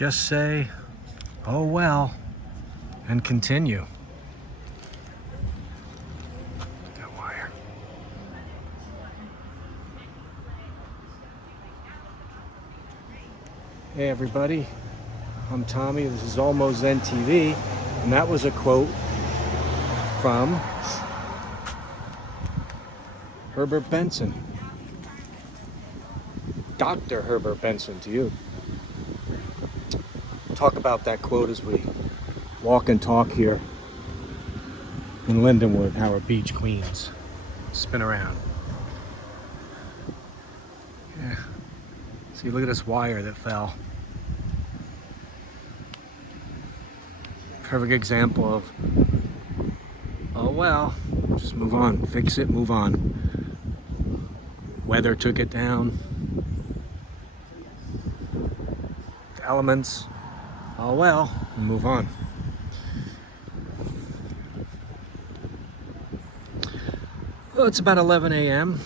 just say, oh well, and continue. That wire. Hey everybody, I'm Tommy. This is Almost Zen TV, and that was a quote from Herbert Benson. Dr. Herbert Benson to you. Talk about that quote as we walk and talk here in Lindenwood Howard Beach, Queens. Spin around. Yeah. See, look at this wire that fell. Perfect example of, oh well, just move on, fix it, move on. Weather took it down. The elements, oh well, move on. Well, it's about 11 a.m.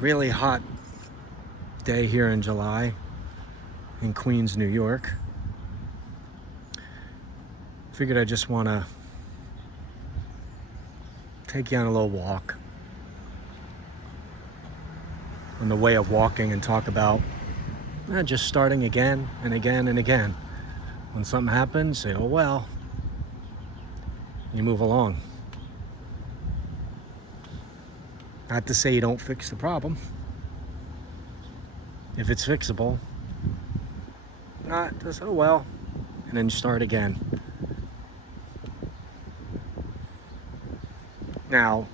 Really hot day here in July in Queens, New York. Figured I just want to take you on a little walk on the way of walking and talk about just starting again and again and again. When something happens, say, oh well, you move along. Not to say you don't fix the problem. If it's fixable, not just, oh well, and then start again. Now,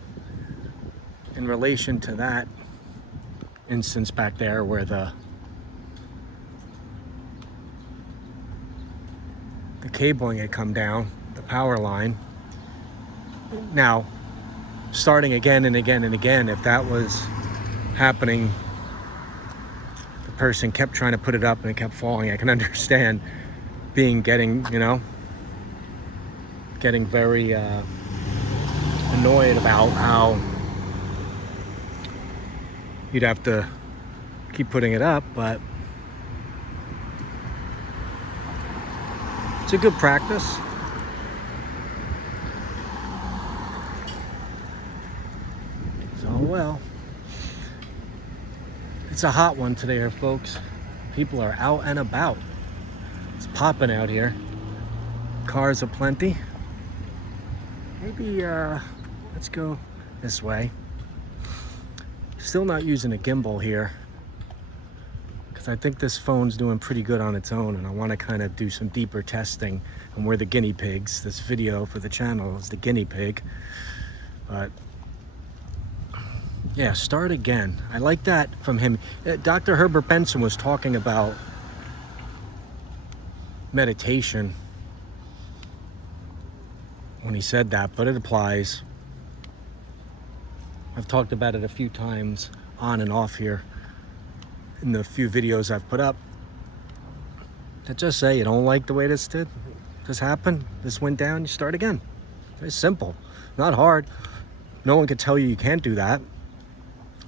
in relation to that instance back there where the cabling had come down, the power line. Now, starting again and again and again, if that was happening, the person kept trying to put it up and it kept falling. I can understand getting very annoyed about how you'd have to keep putting it up, but it's a good practice. So well, it's a hot one today, folks. People are out and about. It's popping out here. Cars aplenty. Maybe let's go this way. Still not using a gimbal here because I think this phone's doing pretty good on its own, and I want to kind of do some deeper testing, and we're the guinea pigs. This video for the channel is the guinea pig. But yeah, start again. I like that from him. Dr. Herbert Benson was talking about meditation when he said that, but it applies. I've talked about it a few times on and off here in the few videos I've put up. That just say you don't like the way this happened, this went down, you start again. Very simple, not hard. No one could tell you can't do that,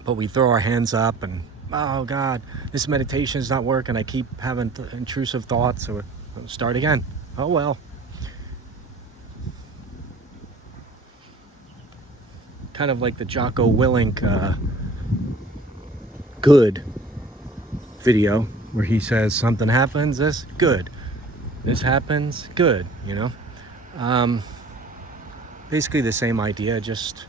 but we throw our hands up and, oh God, this meditation is not working. I keep having intrusive thoughts, or start again. Oh well. Kind of like the Jocko Willink good video where he says something happens, this good, this happens, good, basically the same idea, just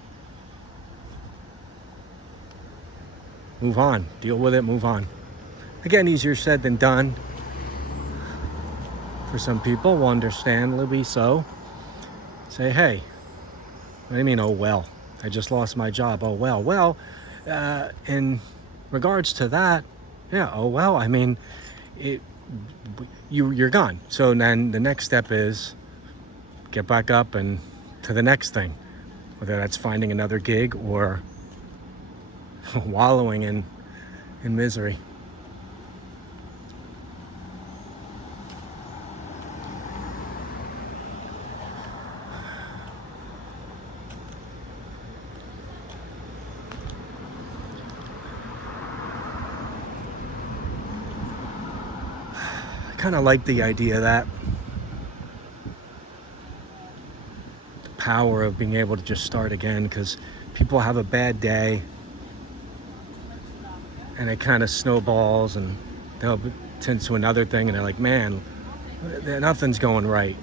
move on, deal with it, move on. Again, easier said than done. For some people, will understandably so. Say, hey, what do you mean, oh well? I just lost my job. Oh well. Well, in regards to that, yeah. Oh well. I mean, you're gone. So then the next step is get back up and to the next thing, whether that's finding another gig or wallowing in misery. kind of like the idea that the power of being able to just start again, because people have a bad day and it kind of snowballs and they'll tend to another thing and they're like, man, nothing's going right.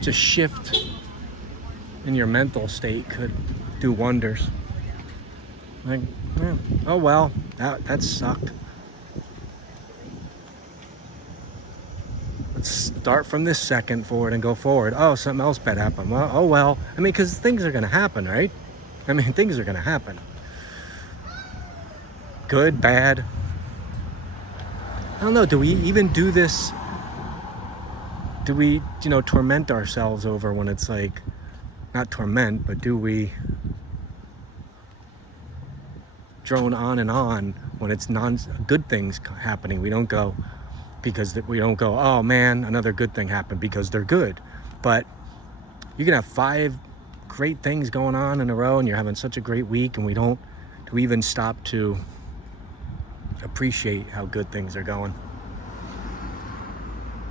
Just shift in your mental state could do wonders. Like, yeah, oh well, that sucked. Let's start from this second forward and go forward. Oh, something else bad happened. Well, oh well. I mean, because things are going to happen, right? I mean, things are going to happen. Good, bad. I don't know. Do we even do this? Do we, torment ourselves over when it's like, not torment, but do we drone on and on when it's good things happening? We don't go, oh man, another good thing happened, because they're good. But you can have 5 great things going on in a row and you're having such a great week, and do we even stop to appreciate how good things are going?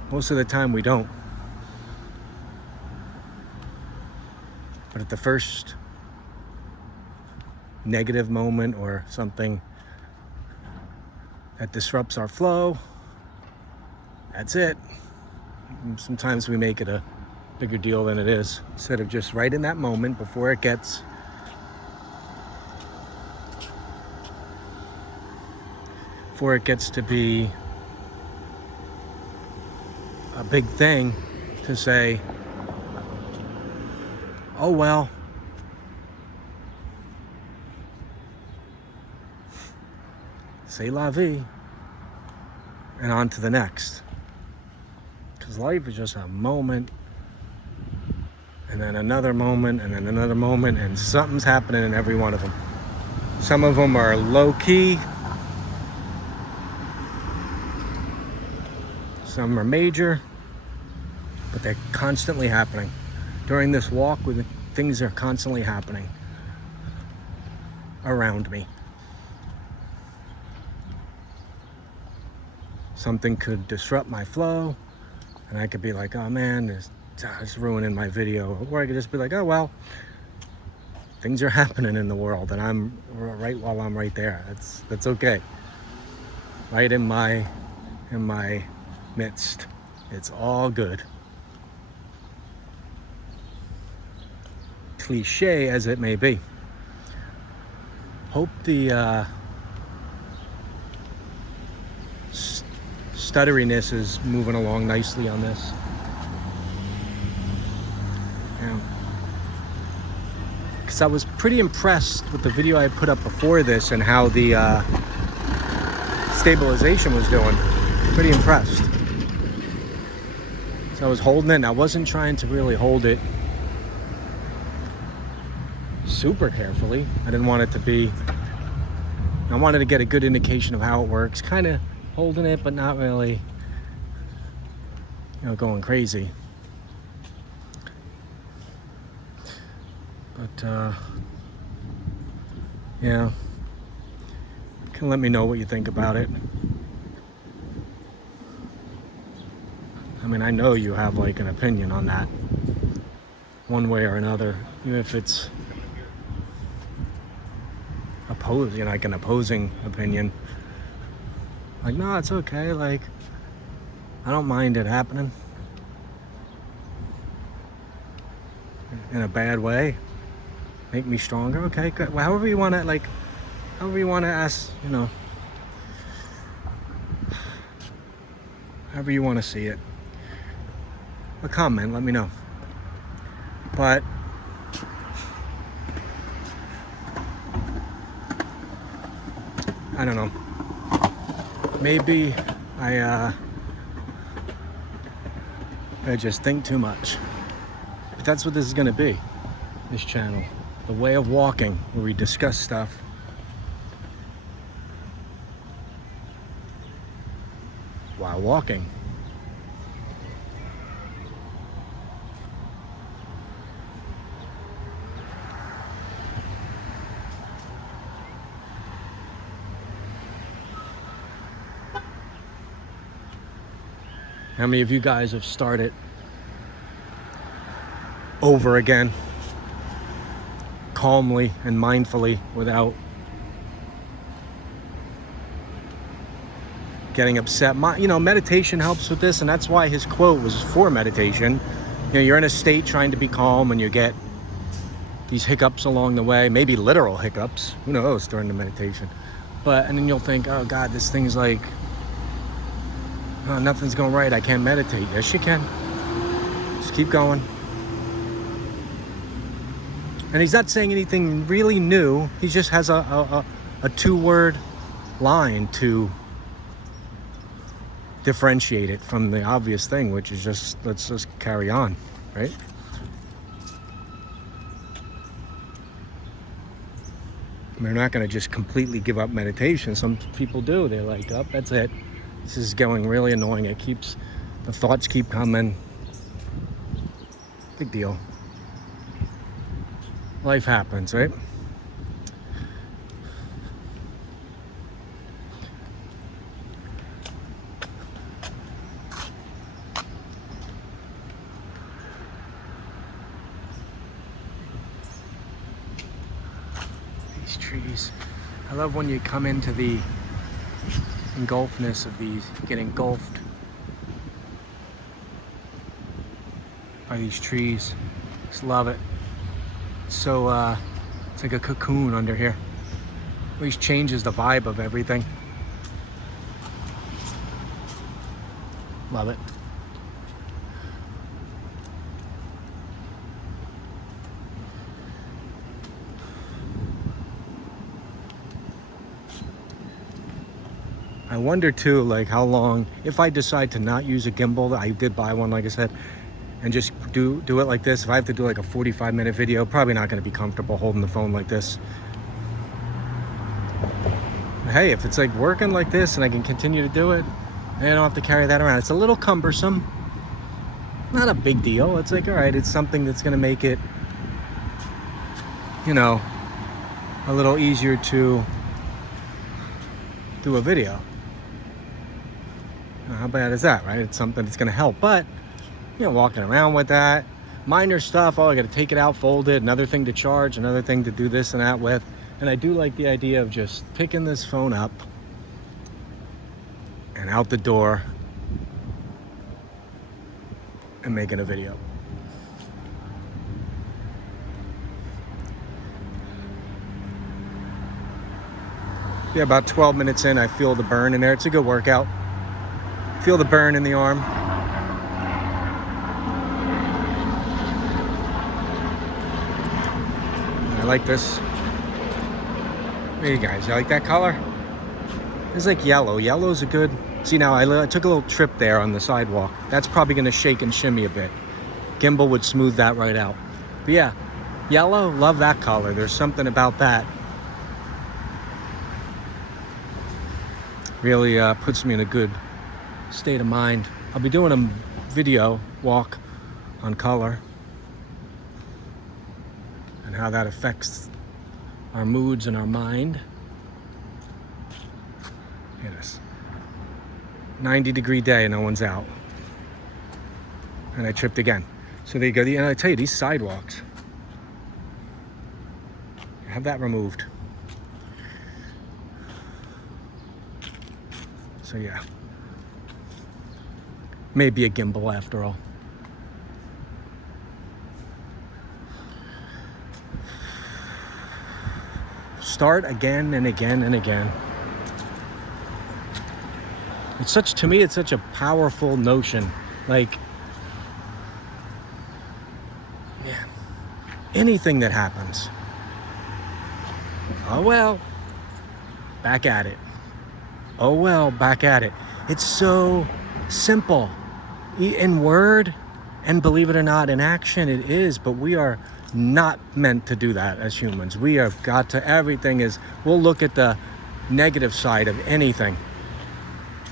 Most of the time we don't. But at the first negative moment or something that disrupts our flow, that's it. Sometimes we make it a bigger deal than it is, instead of just right in that moment before it gets to be a big thing, to say, oh well, c'est la vie, and on to the next. Because life is just a moment, and then another moment, and then another moment, and something's happening in every one of them. Some of them are low-key, some are major, but they're constantly happening. During this walk, things are constantly happening around me. Something could disrupt my flow, and I could be like, oh man, it's ruining my video. Or I could just be like, oh well, things are happening in the world, and I'm right while I'm right there. That's okay. Right in my midst. It's all good. Cliche as it may be. Hope the stutteriness is moving along nicely on this. Yeah. Because I was pretty impressed with the video I put up before this and how the stabilization was doing. Pretty impressed. So I was holding it, and I wasn't trying to really hold it super carefully. I didn't want it to be, I wanted to get a good indication of how it works, kind of holding it but not really going crazy. But yeah, you can let me know what you think about it. I mean, I know you have like an opinion on that one way or another, even if it's like an opposing opinion. Like, no, it's okay, like, I don't mind it happening in a bad way, make me stronger. Okay, good. Well, however you want to ask, however you want to see it. A comment, let me know. But I don't know. Maybe I just think too much. But that's what this is gonna be, this channel. The way of walking, where we discuss stuff while walking. How many of you guys have started over again, calmly and mindfully, without getting upset? Meditation helps with this, and that's why his quote was for meditation. You're in a state trying to be calm, and you get these hiccups along the way, maybe literal hiccups, who knows, during the meditation. And then you'll think, oh God, this thing's like, oh, nothing's going right, I can't meditate. Yes, you can. Just keep going. And he's not saying anything really new. He just has a two-word line to differentiate it from the obvious thing, which is just, let's just carry on, right? We're not going to just completely give up meditation. Some people do. They're like, oh, that's it. This is going really annoying. The thoughts keep coming. Big deal. Life happens, right? These trees. I love when you come into the engulfedness of these. You get engulfed by these trees. Just love it. So it's like a cocoon under here. Always changes the vibe of everything. Love it. I wonder too, like how long, if I decide to not use a gimbal, I did buy one, like I said, and just do it like this. If I have to do like a 45-minute video, probably not going to be comfortable holding the phone like this. Hey, if it's like working like this and I can continue to do it, I don't have to carry that around. It's a little cumbersome. Not a big deal. It's like, all right, it's something that's going to make it, a little easier to do a video. How bad is that, right? It's something that's going to help. But walking around with that, minor stuff. Oh, I got to take it out, fold it, another thing to charge, another thing to do this and that with. And I do like the idea of just picking this phone up and out the door and making a video. Yeah, about 12 minutes in, I feel the burn in there. It's a good workout. Feel the burn in the arm. I like this. Hey guys, you like that color? It's like yellow. Yellow's a good... See now, I took a little trip there on the sidewalk. That's probably going to shake and shimmy a bit. Gimbal would smooth that right out. But yeah, yellow, love that color. There's something about that. Really puts me in a good state of mind. I'll be doing a video walk on color and how that affects our moods and our mind. Look at this. 90-degree day, no one's out. And I tripped again. So there you go. And I tell you, these sidewalks, have that removed. So yeah, maybe a gimbal after all. Start again and again and again. To me, it's such a powerful notion. Like, man, anything that happens, oh well, back at it. Oh well, back at it. It's so simple in word, and believe it or not, in action it is, but we are not meant to do that as humans. We have got to, we'll look at the negative side of anything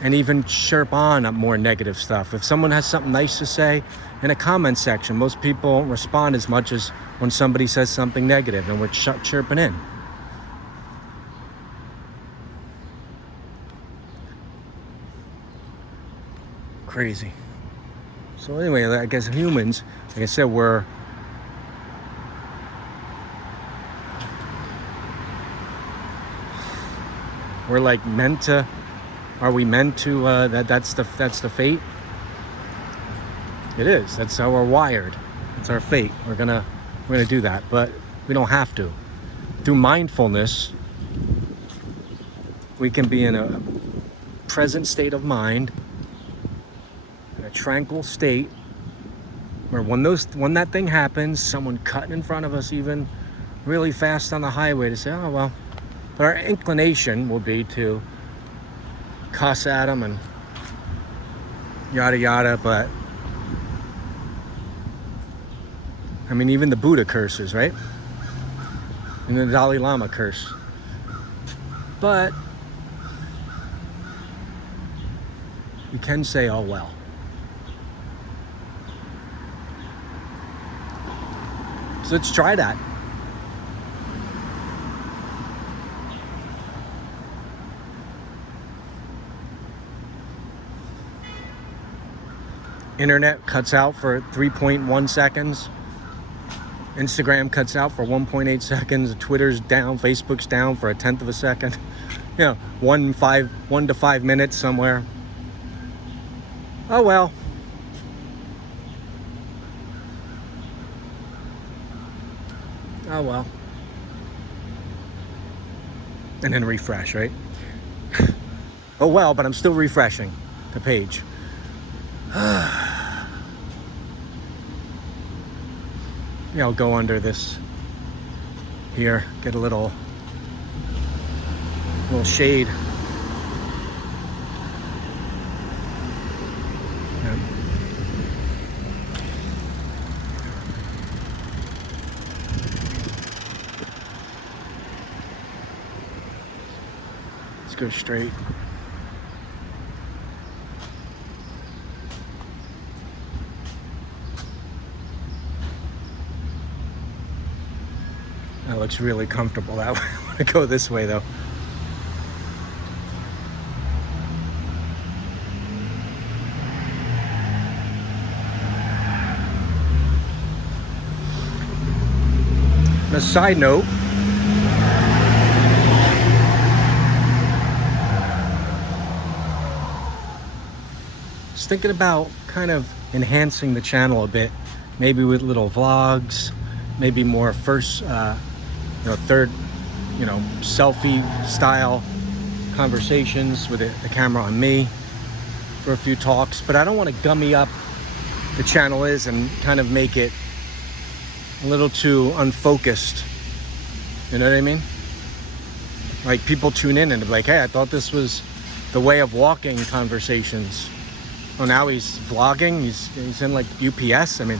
and even chirp on more negative stuff. If someone has something nice to say in a comment section, most people don't respond as much as when somebody says something negative and we're chirping in. Crazy. So anyway, I guess humans, like I said, we're like meant to. Are we meant to? That's the fate. It is. That's how we're wired. It's our fate. We're gonna do that, but we don't have to. Through mindfulness, we can be in a present state of mind, in a tranquil state, where when that thing happens, someone cutting in front of us even really fast on the highway, to say, oh well. But our inclination will be to cuss at them and yada yada, but I mean, even the Buddha curses, right? And the Dalai Lama curse. But we can say, oh well. So let's try that. Internet cuts out for 3.1 seconds. Instagram cuts out for 1.8 seconds. Twitter's down. Facebook's down for 1/10 of a second. 1 to 5 minutes somewhere. Oh well. Oh well. And then refresh, right? Oh well, but I'm still refreshing the page. I'll go under this here, get a little shade. Yeah. Let's go straight. That looks really comfortable that way. I want to go this way though. On a side note, just thinking about kind of enhancing the channel a bit, maybe with little vlogs, maybe more first third, selfie style conversations with the camera on me for a few talks. But I don't want to gummy up the channel and kind of make it a little too unfocused. You know what I mean? Like people tune in and be like, hey, I thought this was the way of walking conversations. Oh, now he's vlogging. He's in like UPS. I mean,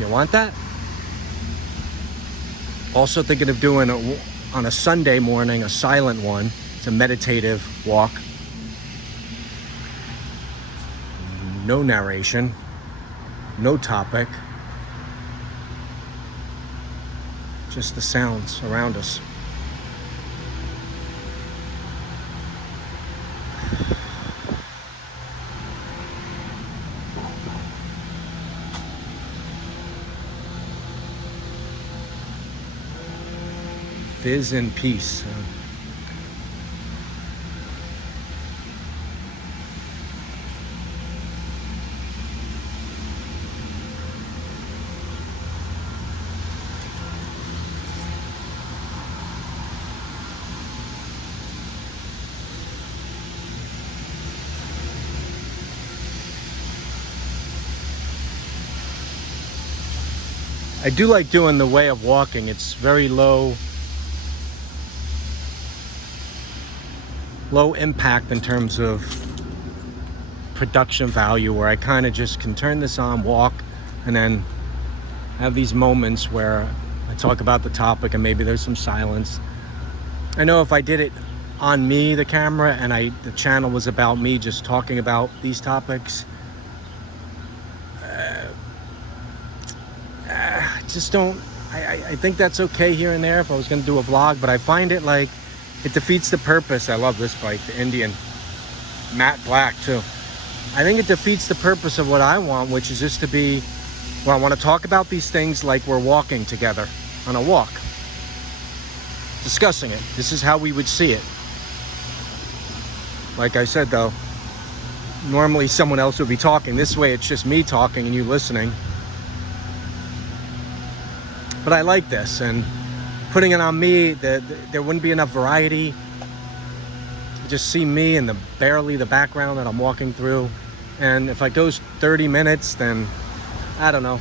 you want that? Also thinking of doing on a Sunday morning, a silent one. It's a meditative walk. No narration, no topic, just the sounds around us. Fizz and peace. I do like doing the way of walking. It's very low impact in terms of production value, where I kind of just can turn this on, walk, and then have these moments where I talk about the topic and maybe there's some silence. I know if I did it on me, the camera, and the channel was about me just talking about these topics, I think that's okay here and there if I was going to do a vlog, but I find it like it defeats the purpose. I love this bike, the Indian matte black too. I think it defeats the purpose of what I want, which is just to be, well, I want to talk about these things like we're walking together on a walk, discussing it. This is how we would see it. Like I said, though, normally someone else would be talking. This way, it's just me talking and you listening. But I like this, and putting it on me, there wouldn't be enough variety. You just see me and barely the background that I'm walking through. And if it goes 30 minutes, then I don't know.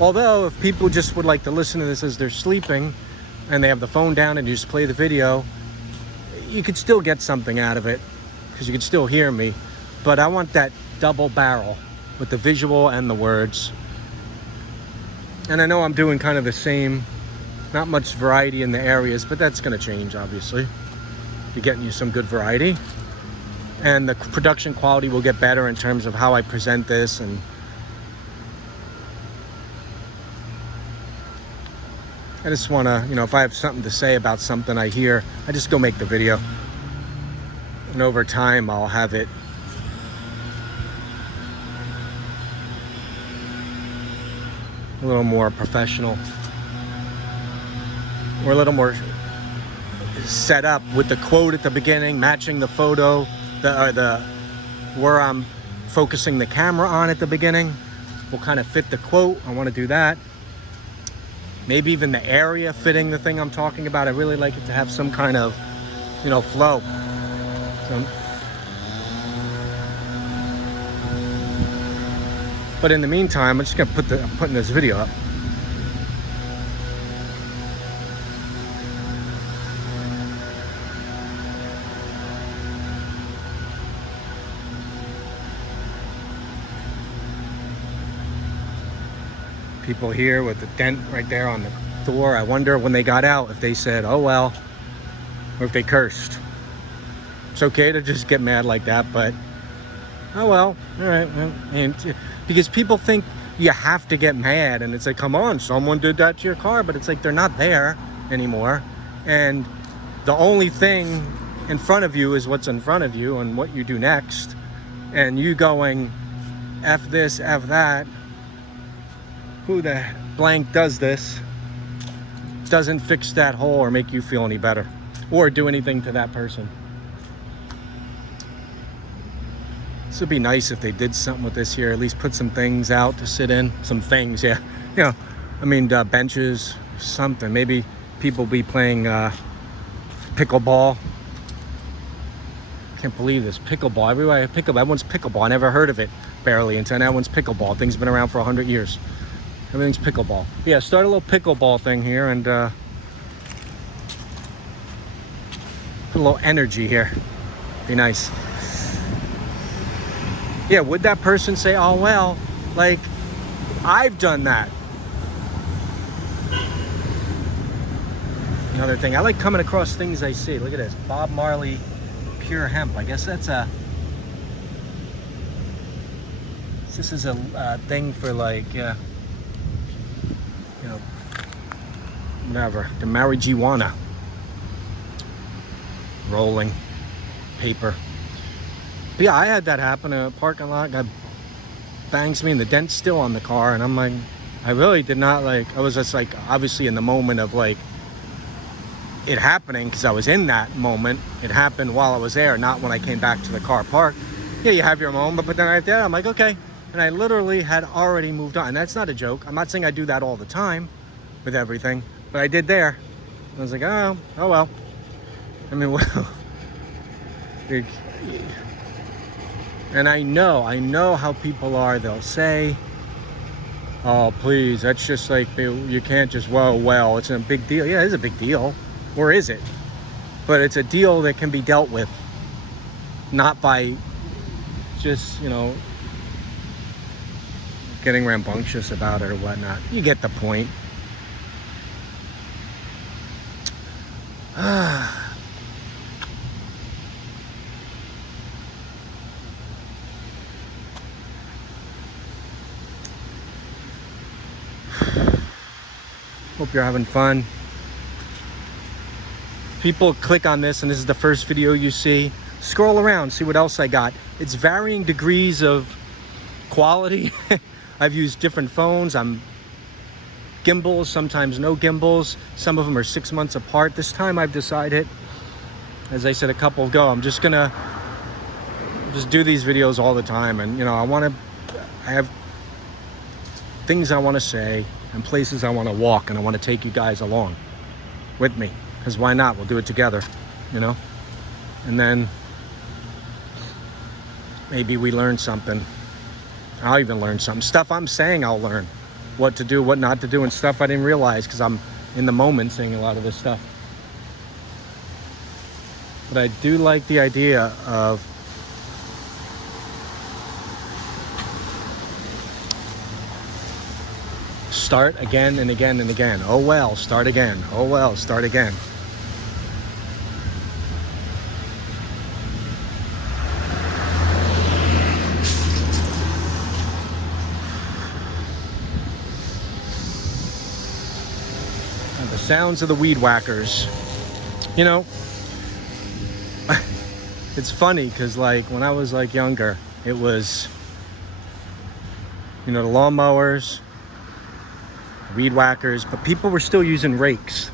Although, if people just would like to listen to this as they're sleeping and they have the phone down and you just play the video, you could still get something out of it because you could still hear me. But I want that double barrel with the visual and the words. And I know I'm doing kind of the same, not much variety in the areas, but that's going to change, obviously. Be getting you some good variety. And the production quality will get better in terms of how I present this. And I just want to, if I have something to say about something I hear, I just go make the video. And over time, I'll have it a little more professional, or a little more set up with the quote at the beginning, matching the photo, where I'm focusing the camera on at the beginning will kind of fit the quote. I want to do that. Maybe even the area fitting the thing I'm talking about. I really like it to have some kind of, flow. But in the meantime, I'm just gonna I'm putting this video up. People here with the dent right there on the door. I wonder when they got out if they said, "Oh well," or if they cursed. It's okay to just get mad like that, but oh well, all right. And because people think you have to get mad, and it's like, come on, someone did that to your car, but it's like they're not there anymore, and the only thing in front of you is what's in front of you and what you do next. And you going, F this, F that, who the blank does this, doesn't fix that hole or make you feel any better or do anything to that person. This would be nice if they did something with this here, at least put some things out to sit in. Some things, yeah. Benches, something. Maybe people be playing pickleball. Can't believe this, pickleball. Everywhere everyone's pickleball. I never heard of it, barely, until now everyone's pickleball. Thing's been around for 100 years. Everything's pickleball. Yeah, start a little pickleball thing here and put a little energy here. Be nice. Yeah, would that person say, oh well, like, I've done that? Another thing, I like coming across things I see. Look at this, Bob Marley Pure Hemp. I guess that's this is a thing for like, whatever, the marijuana. Rolling paper. But yeah, I had that happen in a parking lot. Guy bangs me and the dent's still on the car, and I'm like, I really did not I was just like, obviously in the moment of like it happening, because I was in that moment. It happened while I was there, not when I came back to the car park. Yeah, you have your moment, but then right there, I'm like, okay. And I literally had already moved on. And that's not a joke. I'm not saying I do that all the time with everything, but I did there. I was like, oh well. I mean, well, and I know how people are. They'll say, oh, please, that's just like, you can't just, well, it's a big deal. Yeah, it is a big deal. Or is it? But it's a deal that can be dealt with, not by just, getting rambunctious about it or whatnot. You get the point. Hope you're having fun. People click on this and this is the first video you see. scroll around, see what else I got. It's varying degrees of quality. I've used different phones. I'm gimbals, sometimes no gimbals. Some of them are 6 months apart. This time I've decided, as I said a couple ago, I'm just gonna do these videos all the time. And you know, I have things I want to say and places I want to walk, and I want to take you guys along with me, because why not? We'll do it together, you know. And then maybe we learn something. I'll even learn something. Stuff I'm saying I'll learn. What to do, what not to do, and stuff I didn't realize because I'm in the moment saying a lot of this stuff. But I do like the idea of start again and again and again. Oh well, start again. Oh well, start again. And the sounds of the weed whackers. You know, it's funny because like when I was like younger, it was, you know, the lawnmowers, weed whackers, but people were still using rakes.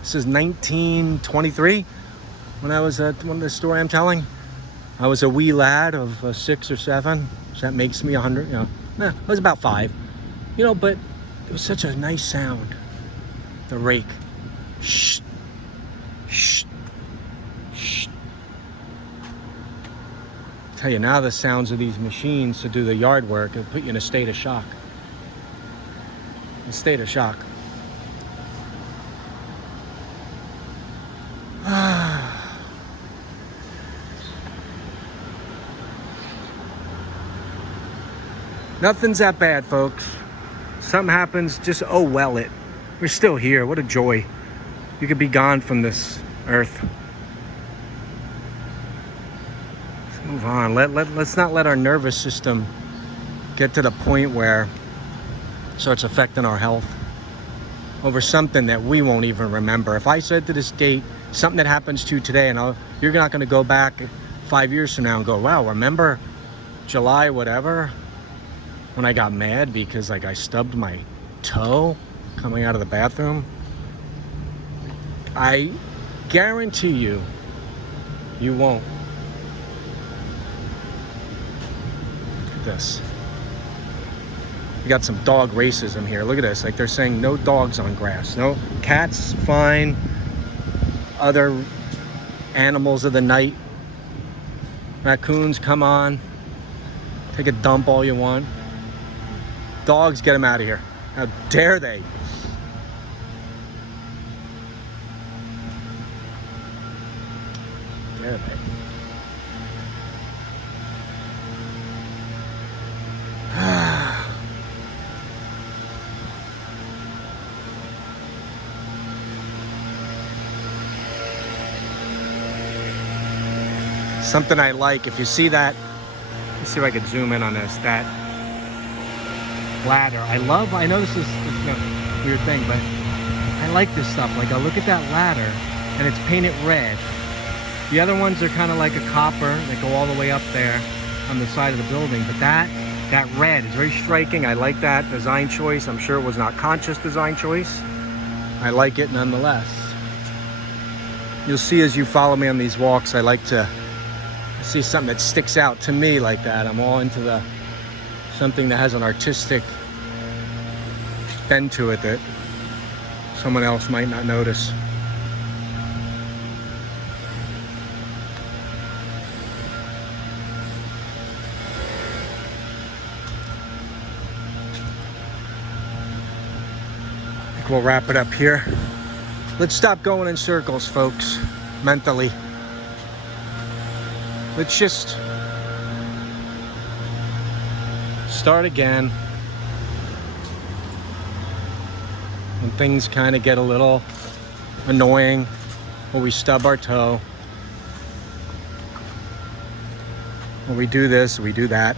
This is 1923 when I was at the story I'm telling. I was a wee lad of 6 or 7, so that makes me 100, you know. I was about 5, you know, but it was such a nice sound. The rake. Shh. Shh. Shh. I tell you, now the sounds of these machines to do the yard work, it'll put you in a state of shock. A state of shock. Nothing's that bad, folks. Something happens, just oh well it. We're still here. What a joy. You could be gone from this earth. Let's move on. Let's not let our nervous system get to the point where it starts affecting our health over something that we won't even remember. If I said to this date something that happens to you today, and you're not going to go back 5 years from now and go, wow, remember July whatever when I got mad because like I stubbed my toe coming out of the bathroom? I guarantee you won't. Look at this. We got some dog racism here. Look at this. Like they're saying no dogs on grass. No cats, fine. Other animals of the night. Raccoons, come on. Take a dump all you want. Dogs, get them out of here. How dare they? Dare they? Something I like, if you see that, let's see if I could zoom in on this, that ladder. I know this is a weird thing, but I like this stuff. Like, I look at that ladder and it's painted red. The other ones are kind of like a copper that go all the way up there on the side of the building, but that red is very striking. I like that design choice. I'm sure it was not conscious design choice. I like it nonetheless. You'll see as you follow me on these walks, I like to see something that sticks out to me like that. I'm all into something that has an artistic bend to it that someone else might not notice. I think we'll wrap it up here. Let's stop going in circles, folks, mentally. Let's just start again when things kind of get a little annoying, or we stub our toe, or we do this, or we do that.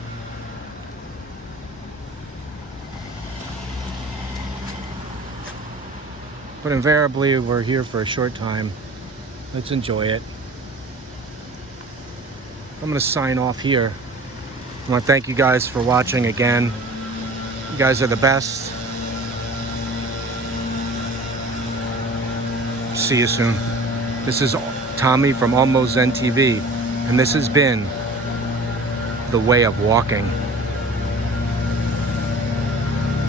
But invariably, we're here for a short time. Let's enjoy it. I'm gonna sign off here. I want to thank you guys for watching again. You guys are the best. See you soon. This is Tommy from Almost Zen TV, and this has been The Way of Walking.